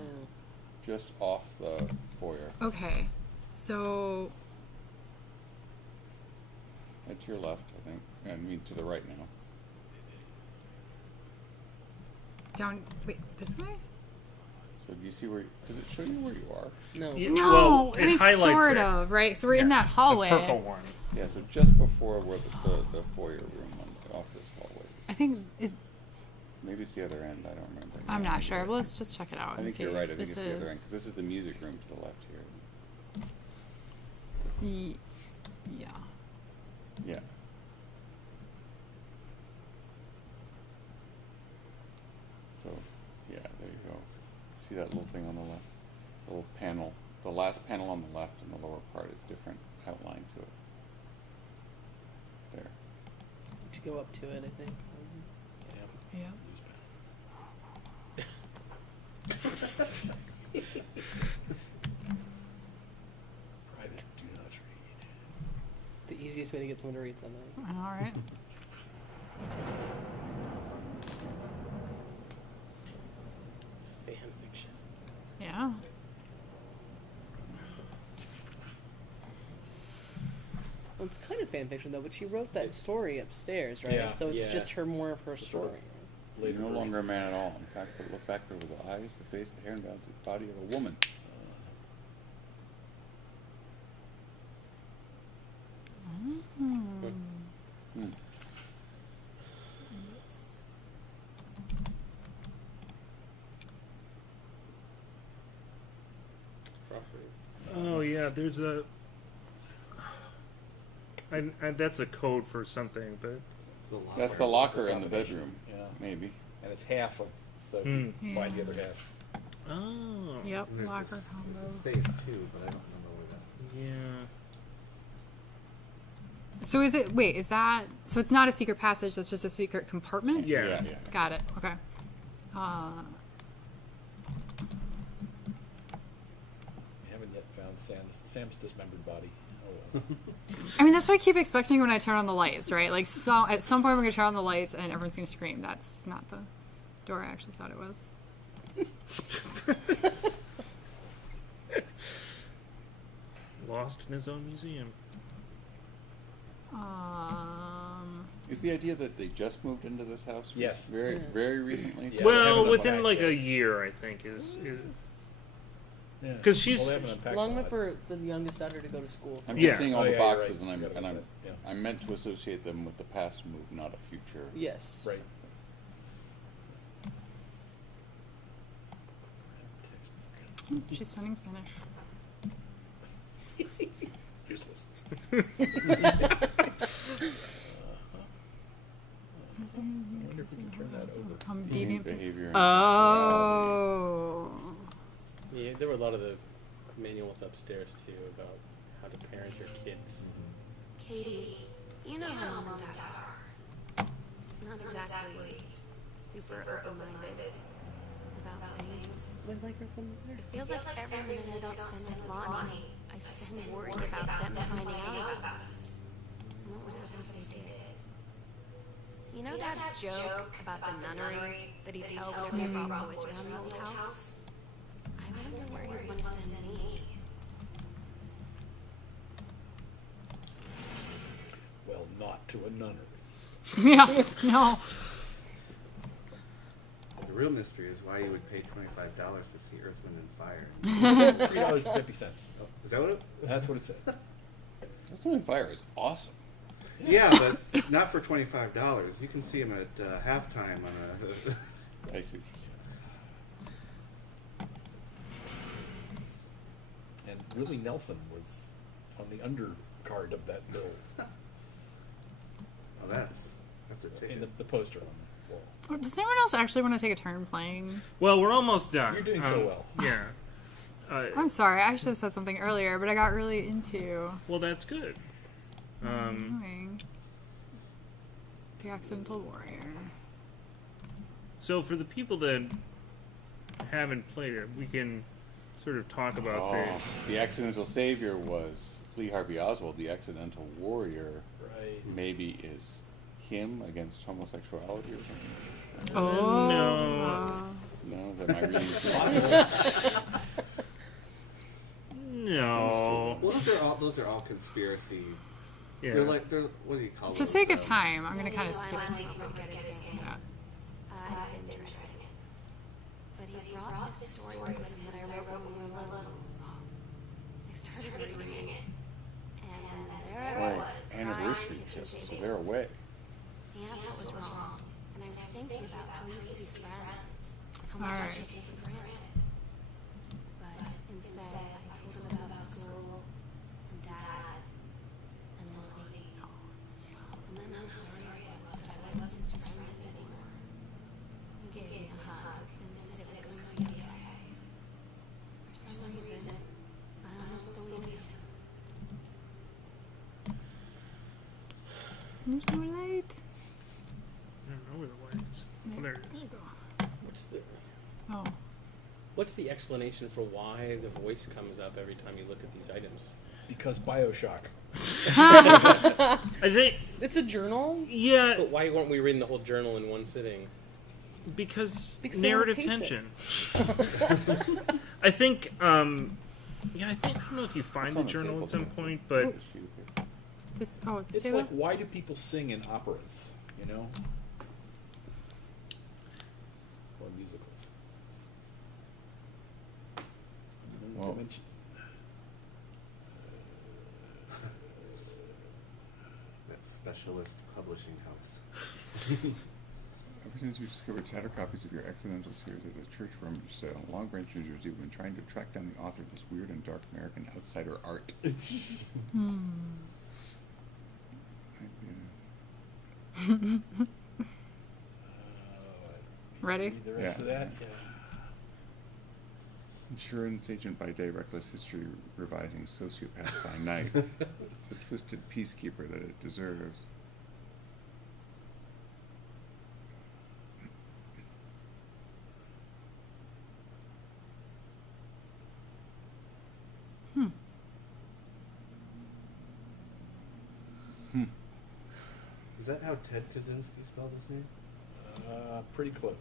Just off the foyer. Okay, so Right to your left, I think. I mean, to the right now. down. Wait, this way? So do you see where? Does it show you where you are? No. Yeah, No, well, I mean highlights sort it. of, right? So we're in that Yes, hallway. The purple one. Yeah. So just before where the foyer room off this hallway. I think is. Maybe it's the other end. I don't remember. I'm not sure, but let's just check it out I and think see you're right. I if think this it's the other end is. because this is the music room to the left here. Yeah. Yeah. So, yeah, there you go. See that little thing on the left? The little panel. The last panel on the left and the lower part is different outline to it. There. To go up to it, I think. Yeah. Yeah. Private do not read. The easiest way to get someone to read something. All right. It's fan fiction. Yeah. Well, it's kind of fan fiction though, but she wrote that story upstairs, right? Yeah, So it's yeah. just her more of her Sort story. of. You're Later no version. longer a man at all. In fact, but look back over the eyes, the face, the hair, and balance the body of a woman. Hmm. Oh yeah, there's a. That's a code for something, but That's the locker in the bedroom. Yeah. Maybe. And it's half of, so if you find the other half. oh Yep. There's Locker this combo. safe too, but I don't remember where that. yeah. So is it? Wait, is that? So it's not a secret passage. That's just a secret compartment. Yeah. Got it. Okay. We haven't yet found Sam's dismembered body. Oh well. I mean, that's what I keep expecting when I turn on the lights, right? Like, so at some point we're gonna turn on the lights and everyone's gonna scream. That's not the door I actually thought it was. Lost in his own museum. Is the idea that they just moved into this house? Yes. Very, very recently. Yeah, they Well, haven't within unpacked like yet. a year, I think is Yeah. 'Cause she's- Well, they haven't unpacked Long a enough lot. for the youngest daughter to go to school. I'm Yeah. just seeing all Oh, the yeah, you're boxes, right. and Forgot about that. Yeah. I'm meant to associate them with the past move, not a future. Yes. Right. She's studying Spanish. Useless. I wonder if we can turn that over. Deviant behavior. Oh. Yeah, there were a lot of the manuals upstairs too about how to parent your kids. Katie, you know how mom and dad are. Not exactly super open-minded about things. Live like Earth, Wind, and Fire. Feels like every minute I don't spend with Lonnie, I spend worried about them finding out about us. And what would happen if they did? You know Dad's joke about the nunnery that he tells whenever he brought boys around the old house? I wonder where he'd want to send me. Well, not to a nunnery. Yeah. No. The real mystery is why you would pay $25 to see Earth, Wind, and Fire. $3.50. Oh, is that what it? That's what it said. Earth, Wind, and Fire is awesome. Yeah, but not for $25. You can see them at halftime on a. I see. And Willie Nelson was on the undercard of that bill Oh, that's a ticket. in the poster on the wall. Oh, does anyone else actually want to take a turn playing? Well, we're almost done. You're doing so well. Yeah. I'm sorry. I should have said something earlier, but I got really into Well, that's good. doing the Accidental Warrior. So for the people that haven't played it, we can sort of talk about The accidental savior was Lee Harvey Oswald. The accidental warrior Right. maybe is him against homosexuality or something. Oh. No. No, that my reading. No. Well, those are all conspiracy. Yeah. They're what do you call For them? the sake of time, I'm going to kind of skip Finally forget his game. that. I've been dreading it. But he brought this story with him that I wrote when we were little. I started reading it. And there I Right, was. anniversary just so they're away. He asked what was wrong. And I was thinking about how we used to be friends. How much I Alright. should take for granted. But instead, I told him about school, and Dad, and Lily. And then how sorry I was that I wasn't his friend anymore. He gave me a hug and said it was going to be okay. For some reason, I almost believed him. There's no light. I don't know where the light is. Oh, there it There is. we go. Oh. What's the explanation for why the voice comes up every time you look at these items? Because Bioshock. I think, It's a journal. yeah, But why weren't we reading the whole journal in one sitting? because Because they don't narrative pace it. tension. I think, I don't know if you find It's the on the journal table at some there. point, but This, oh, this It's table? like, why do people sing in operas, you know? Or musicals. Well- Dimension- That specialist publishing house. Ever since we discovered tattered copies of your accidental series at the church rummage sale in Long Branch, New Jersey, we've been trying to track down the author of this weird and dark American outsider art. Ready? Read the rest Yeah. of that? Yeah. Insurance agent by day, reckless history revising, sociopath by night. It's a twisted peacekeeper that it deserves. Is that how Ted Kaczynski spelled his name? Pretty close.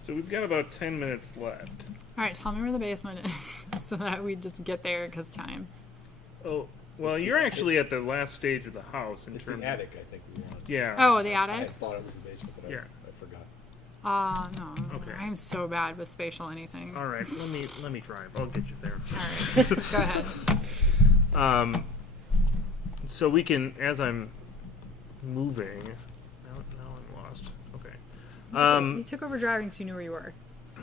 So we've got about 10 minutes left. All right, tell me where the basement is so that we just get there because time. Oh, well, you're actually at the last stage of the house in It's terms the attic, I think we wanted. Yeah. Oh, the I attic? thought it was the basement, but Yeah. I forgot. No. Okay. I'm so bad with spatial anything. All right, let me drive. I'll get you there. All right, go ahead. So we can, as I'm moving. Now I'm lost. Okay. You took over driving because you knew where you were. I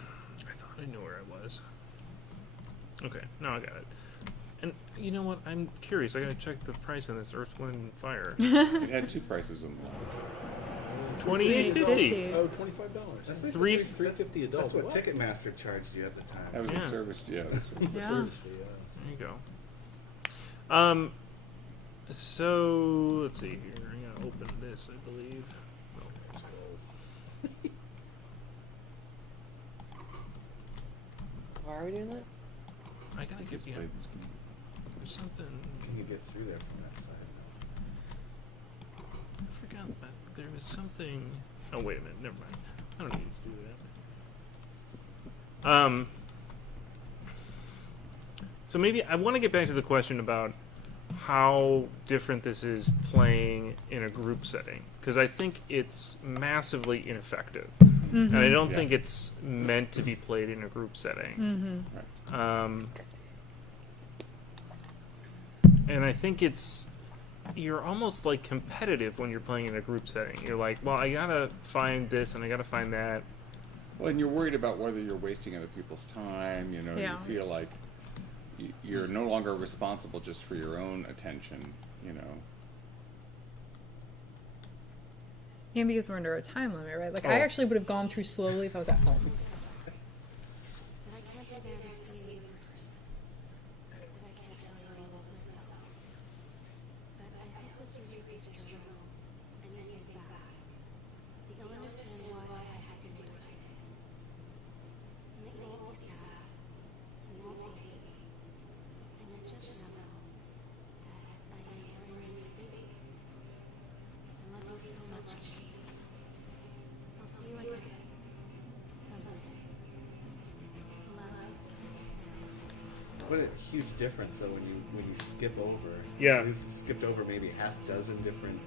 thought I knew where I was. Okay, now I got it. And you know what? I'm curious. I gotta check the price on this Earth, Wind, and Fire. It had two prices on the $28.50. Oh, $25. $350 adults. That's what Ticketmaster charged you at the time. That was Yeah. the service. Yeah, that's what Yeah. Service fee, There you go. So let's see here. I'm gonna open this, I believe. Why are we doing that? I gotta get Just you. played this game. There's something. Can you get through there from that side? I forgot that there was something. Oh wait a minute. Never mind. I don't need to do that. So maybe I want to get back to the question about how different this is playing in a group setting, because I think it's massively ineffective, and I don't Yeah. think it's meant to be played in a group setting. And I think you're almost like competitive when you're playing in a group setting. You're like, well, I gotta find this and I gotta find that. Well, and you're worried about whether you're wasting other people's time. You know, Yeah. you feel like you're no longer responsible just for your own attention. You know. And because we're under a time limit, right? Like, Oh. I actually would have gone through slowly if I was at home. But I can't be there to see you in person. That I can't tell you all this myself. But I hope as you reach your room and you think back, that you'll understand why I had to do what I did. And that you won't be sad, and you won't hate me. And you just know that I am where I need to be. I love you so much, Katie. I'll see you again someday. Love. What a huge difference though when you skip over. Yeah. We've skipped over maybe half dozen different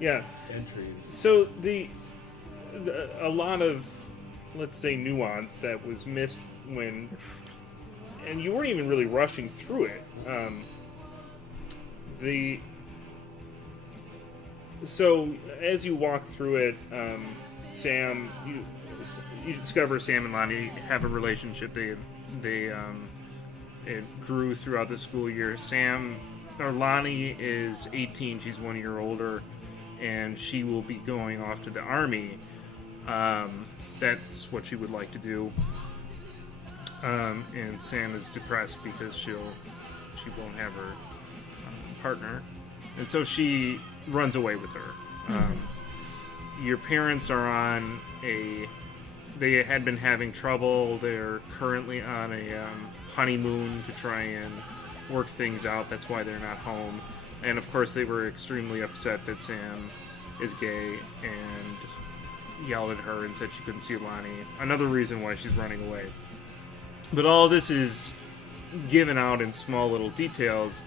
Yeah. entries. So a lot of, let's say, nuance that was missed when, and you weren't even really rushing through it. So as you walk through it, Sam, you discover Sam and Lonnie have a relationship. It grew throughout the school year. Lonnie is 18. She's 1 year older, and she will be going off to the army. That's what she would like to do. And Sam is depressed because she won't have her partner, and so she runs away with her. Your parents are on they had been having trouble. They're currently on a honeymoon to try and work things out. That's why they're not home. And of course they were extremely upset that Sam is gay and yelled at her and said she couldn't see Lonnie. Another reason why she's running away. But all this is given out in small little details,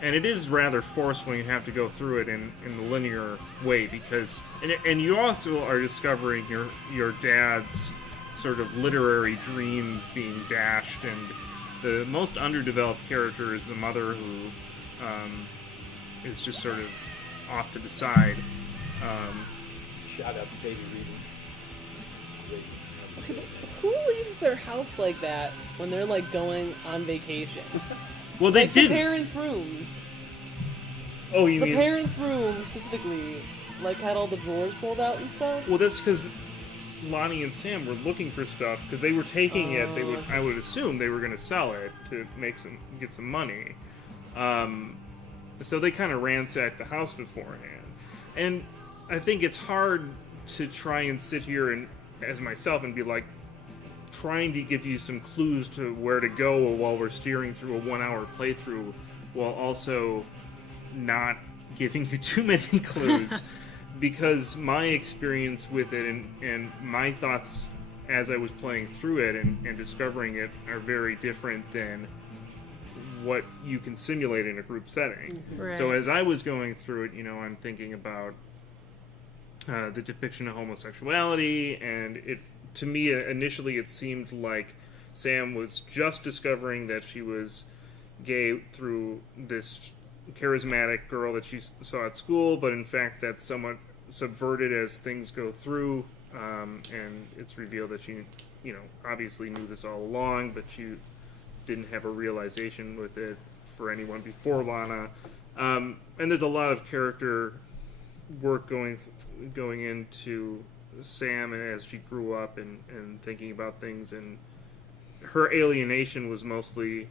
and it is rather forced when you have to go through it in the linear way, because and you also are discovering your dad's sort of literary dreams being dashed, and the most underdeveloped character is the mother, who is just sort of off to the side. Shout out to Baby Reading. Who leaves their house like that when they're like going on vacation? Well, they Like the didn't. parents' rooms. Oh, you The mean? parents' room specifically, like had all the drawers pulled out and stuff. Well, that's because Lonnie and Sam were looking for stuff because they were taking it. They would, I would assume, they were going to sell it to get some money. So they kind of ransacked the house beforehand, and I think it's hard to try and sit here and, as myself, and be like trying to give you some clues to where to go while we're steering through a 1-hour playthrough, while also not giving you too many clues. Because my experience with it and my thoughts as I was playing through it and discovering it are very different than what you can simulate in a group setting. Right. So as I was going through it, I'm thinking about the depiction of homosexuality, and it, to me, initially it seemed like Sam was just discovering that she was gay through this charismatic girl that she saw at school, but in fact that's somewhat subverted as things go through, and it's revealed that she, obviously knew this all along, but she didn't have a realization with it for anyone before Lana. And there's a lot of character work going into Sam as she grew up and thinking about things, and her alienation was mostly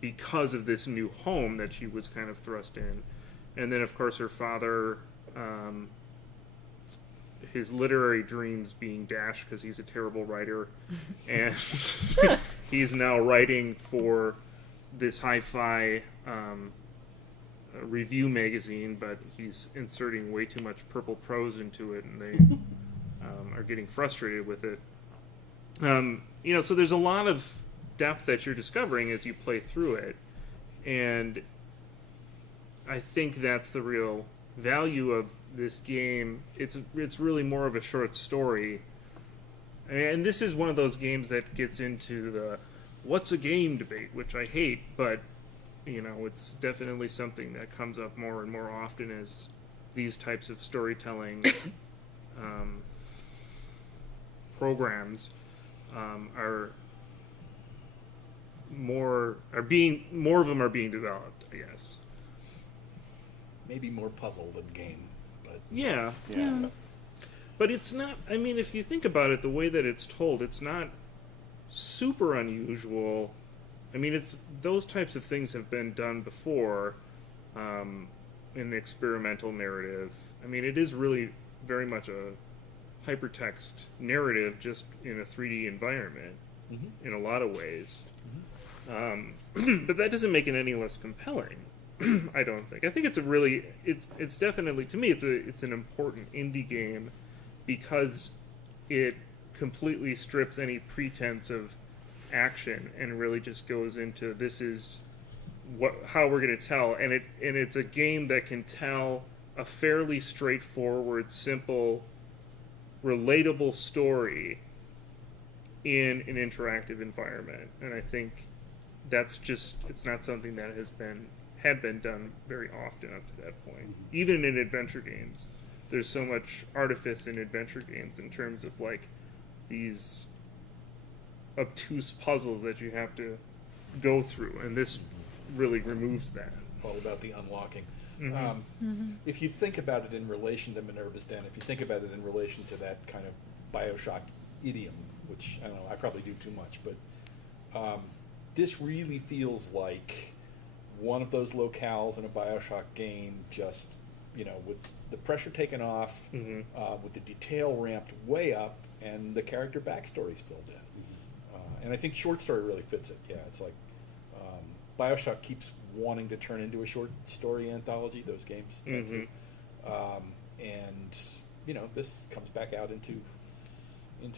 because of this new home that she was kind of thrust in. And then, of course, her father, his literary dreams being dashed because he's a terrible writer. And he's now writing for this hi-fi review magazine, but he's inserting way too much purple prose into it, and they are getting frustrated with it. So there's a lot of depth that you're discovering as you play through it, and I think that's the real value of this game. It's really more of a short story, and this is one of those games that gets into the what's a game debate, which I hate, but it's definitely something that comes up more and more often as these types of storytelling programs more of them are being developed, I guess. Maybe more puzzle than game, but Yeah. Yeah. But it's not, if you think about it, the way that it's told, it's not super unusual. It's those types of things have been done before in the experimental narrative. It is really very much a hypertext narrative, just in a 3D environment in a lot of ways. But that doesn't make it any less compelling. I don't think. I think it's it's definitely, to me, it's an important indie game because it completely strips any pretense of action and really just goes into, this is how we're going to tell, and it's a game that can tell a fairly straightforward, simple, relatable story in an interactive environment. And I think that's just, it's not something that had been done very often up to that point. Even in adventure games, there's so much artifice in adventure games in terms of these obtuse puzzles that you have to go through, and this really removes that. all about the unlocking. Mm-hmm. If you think about it in relation to Minerva's Den, if you think about it in relation to that kind of Bioshock idiom, which I don't know, I probably do too much, but this really feels like one of those locales in a Bioshock game, just, with the pressure taken off, with the detail ramped way up, and the character backstories filled in. And I think short story really fits it. Yeah, it's like Bioshock keeps wanting to turn into a short story anthology. Those games tend to, and this comes back out into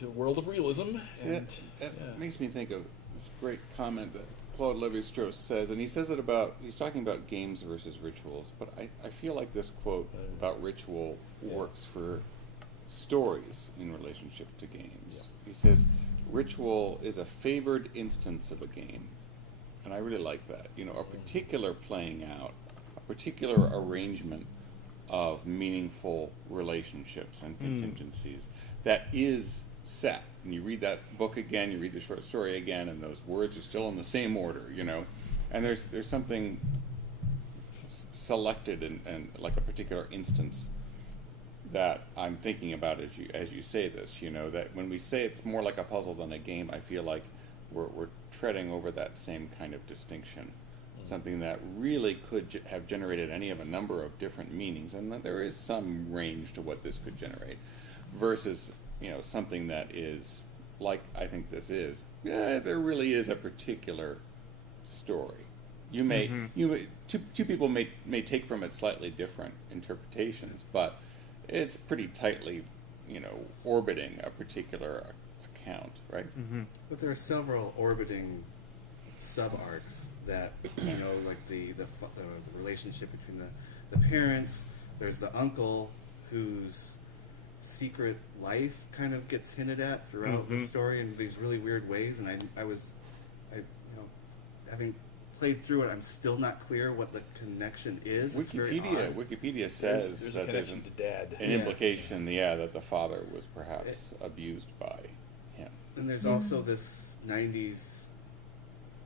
a world of realism. And it makes me think of this great comment that Claude Levi-Strauss says, and he says it he's talking about games versus rituals, but I feel like this quote about ritual works for stories in relationship to games. Yeah. He says, ritual is a favored instance of a game. And I really like that. A particular playing out, a particular arrangement of meaningful relationships and contingencies that is set. And you read that book again, you read the short story again, and those words are still in the same order, And there's something selected and like a particular instance that I'm thinking about as you say this. You know, that when we say it's more like a puzzle than a game, I feel like we're treading over that same kind of distinction. Something that really could have generated any of a number of different meanings, and that there is some range to what this could generate, versus, you know, something that is like I think this is. Yeah, there really is a particular story. You may two people may take from it slightly different interpretations, but it's pretty tightly, you know, orbiting a particular account, right? But there are several orbiting sub-arcs that, you know, like the relationship between the parents. There's the uncle whose secret life kind of gets hinted at throughout the story in these really weird ways. And I you know, having played through it, I'm still not clear what the connection is. It's very odd. Wikipedia says There's a that connection to Dad. an implication, that the father was perhaps abused by him. And there's also this 90s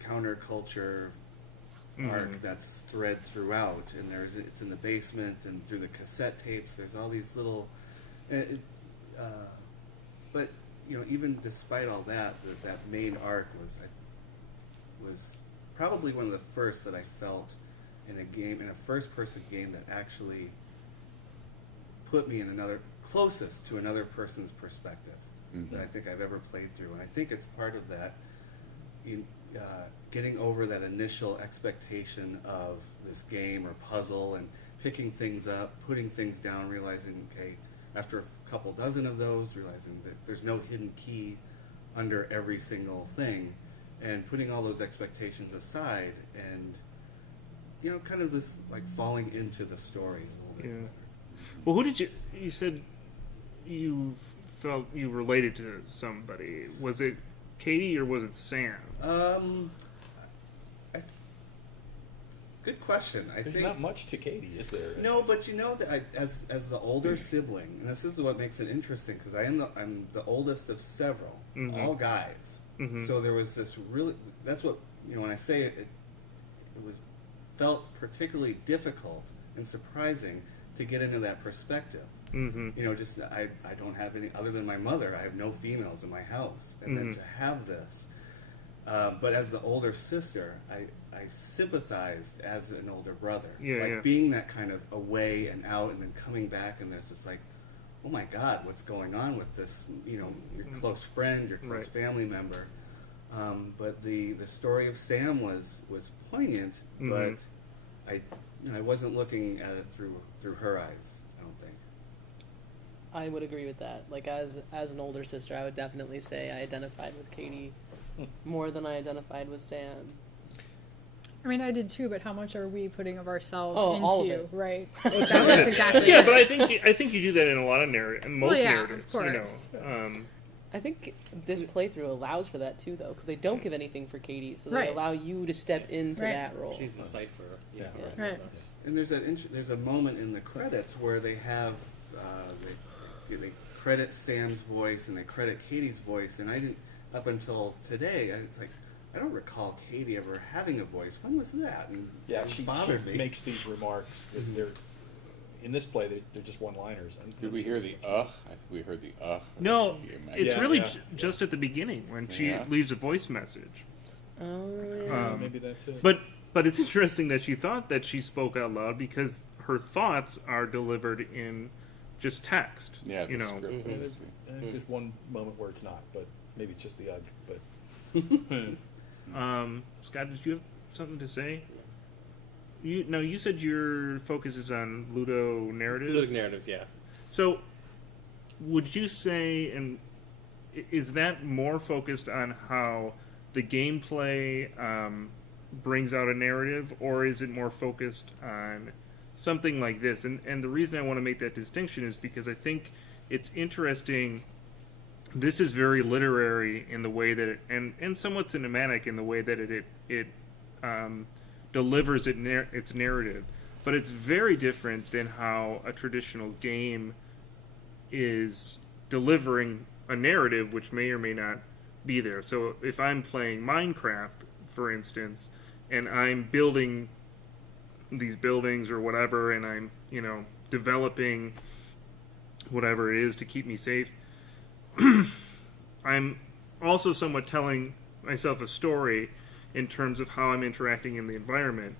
counterculture arc that's thread throughout, and it's in the basement and through the cassette tapes. There's all these little, but you know, even despite all that, that main arc was probably one of the first that I felt in a first-person game that actually put me closest to another person's perspective that I think I've ever played through, and I think it's part of that. Getting over that initial expectation of this game or puzzle and picking things up, putting things down, realizing, okay, after a couple dozen of those, realizing that there's no hidden key under every single thing, and putting all those expectations aside, and, you know, kind of this, like, falling into the story a little bit. Well, who did you said you felt you related to somebody. Was it Katie or was it Sam? Good question. There's not much to Katie, is there? No, but you know that as the older sibling, and this is what makes it interesting, because I'm the oldest of several, all guys. So there was this really, that's what, you know, when I say it was felt particularly difficult and surprising to get into that perspective. You know, just I don't have any other than my mother. I have no females in my house, and then to have this. But as the older sister, I sympathized as an older brother. Being that kind of away and out, and then coming back, and there's this like, oh my God, what's going on with this? You know, your close friend, your close family member. But the story of Sam was poignant, but I wasn't looking at it through her eyes. I don't think. I would agree with that. Like, as an older sister, I would definitely say I identified with Katie more than I identified with Sam. I mean, I did too, but how much are we putting of ourselves all of into, it. right? That's exactly Yeah, it. but I think you do that in a lot of most narratives. Of You course. know, I think this playthrough allows for that too, though, because they don't give anything for Katie, so they Right. allow you to step into Right. that role. She's the cipher. Yeah. Right. And there's a moment in the credits where they have they credit Sam's voice and they credit Katie's voice, and I didn't, up until today, it's like, I don't recall Katie ever having a voice. When was that? And Yeah, it she bothered me. makes these remarks that they're in this play. They're just one-liners. Did we hear the I think we heard the no, it's Yeah, really yeah, just at the beginning when she leaves a voice message. Oh, yeah. Maybe that's it. But it's interesting that she thought that she spoke out loud because her thoughts are delivered in just text. Yeah, you the know. script. There's one moment where it's not, but maybe it's just the UG. But Scott, did you have something to say? You said your focus is on Ludo narratives. Ludic narratives, yeah. So, would you say, and is that more focused on how the gameplay brings out a narrative, or is it more focused on something like this? And the reason I want to make that distinction is because I think it's interesting. This is very literary in the way that it, and somewhat cinematic in the way that it delivers its narrative. But it's very different than how a traditional game is delivering a narrative, which may or may not be there. So if I'm playing Minecraft, for instance, and I'm building these buildings or whatever, and I'm, developing whatever it is to keep me safe. I'm also somewhat telling myself a story in terms of how I'm interacting in the environment,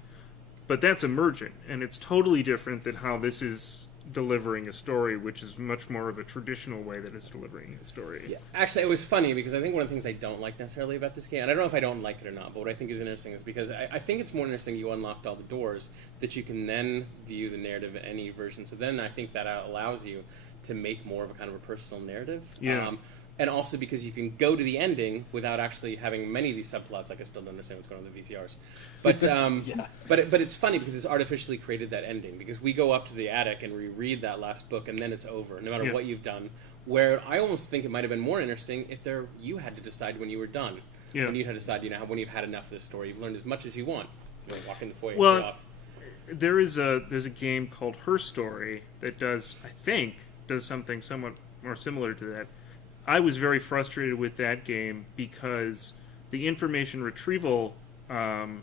but that's emergent, and it's totally different than how this is delivering a story, which is much more of a traditional way that it's delivering a story. Yeah, actually, it was funny because I think one of the things I don't like necessarily about this game, and I don't know if I don't like it or not, but what I think is interesting is because I think it's more interesting you unlocked all the doors that you can then view the narrative in any version. So then I think that allows you to make more of a kind of a personal narrative. Yeah. And also because you can go to the ending without actually having many of these subplots. Like I still don't understand what's going on in the VCRs, but Yeah. but it's funny because it's artificially created that ending. Because we go up to the attic and reread that last book, and then it's over, no matter Yeah. what you've done. Where I almost think it might have been more interesting if you had to decide when you were done. Yeah. When you had to decide, when you've had enough of this story, you've learned as much as you want. Walk in the foyer. Well, and get off. there's a game called Her Story that does something somewhat more similar to that. I was very frustrated with that game because the information retrieval system